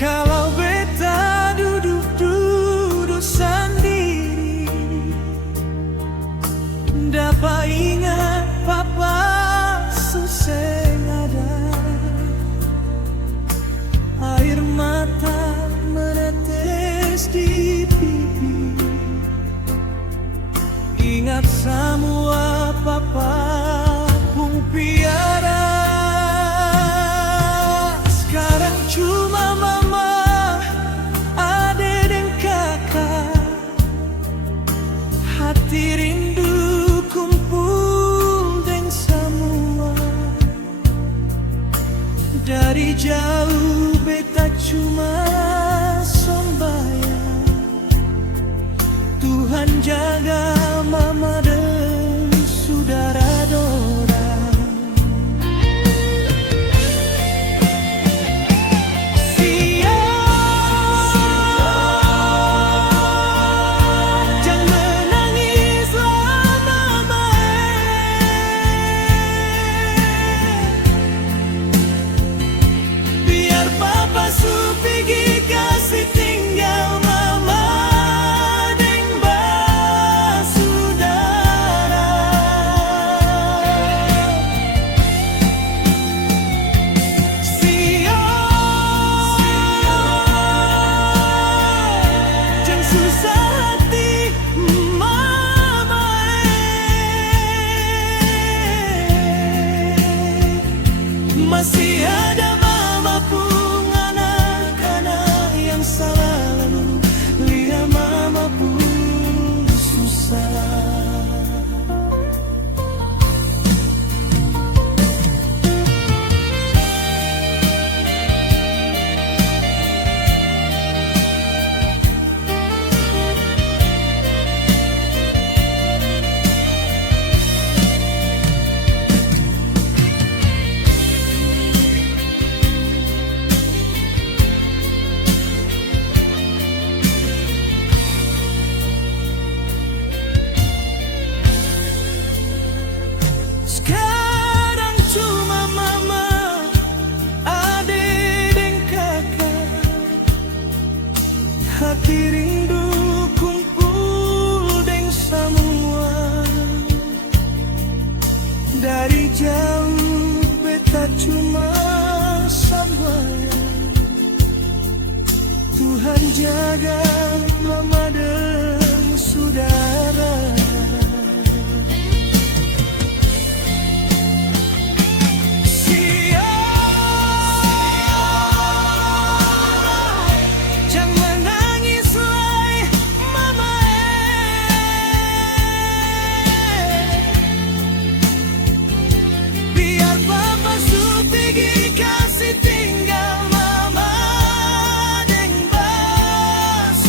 Kalau beta duduk-duduk sendiri, dapat ingat papa suseng ada. Air mata menetes di pipi, ingat semua papa pun piara. Sekarang cuma mama, ade dan kakak. Hati rindu kumpul dengan semua. Dari jauh beta cuma sembahyang, Tuhan jaga mama dan saudara dora. Jangan menangislah mama, biar papa su pergi kasih tinggal mama deng basudara. Jangan susah hati mama, masih ada mama pun anak-anak yang selalu lihat mama pun susah. Sekarang cuma mama, adik dan kakak. Hati rindu kumpul dengan semua. Dari jauh beta cuma sembahyang, Tuhan jaga mama dan saudara. Jangan menangislah mama, biar papa su pergi kasih tinggal mama deng basudara.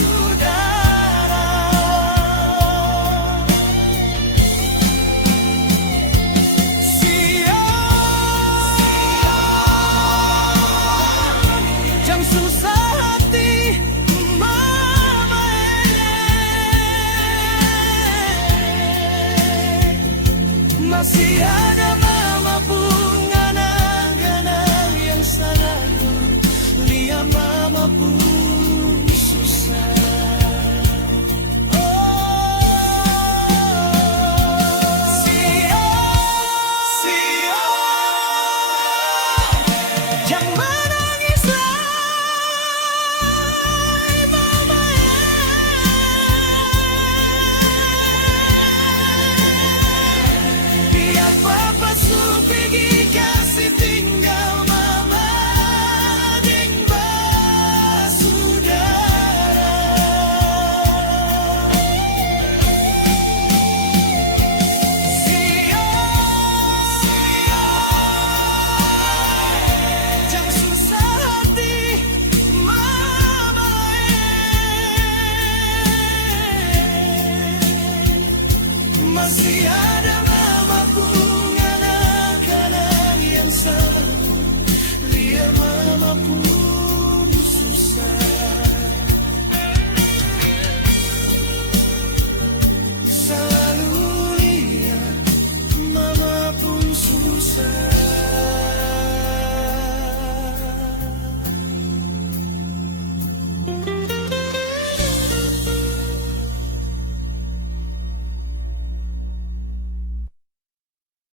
Jangan susah hati mama, masih ada mama pun anak-anak yang selalu lihat mama pun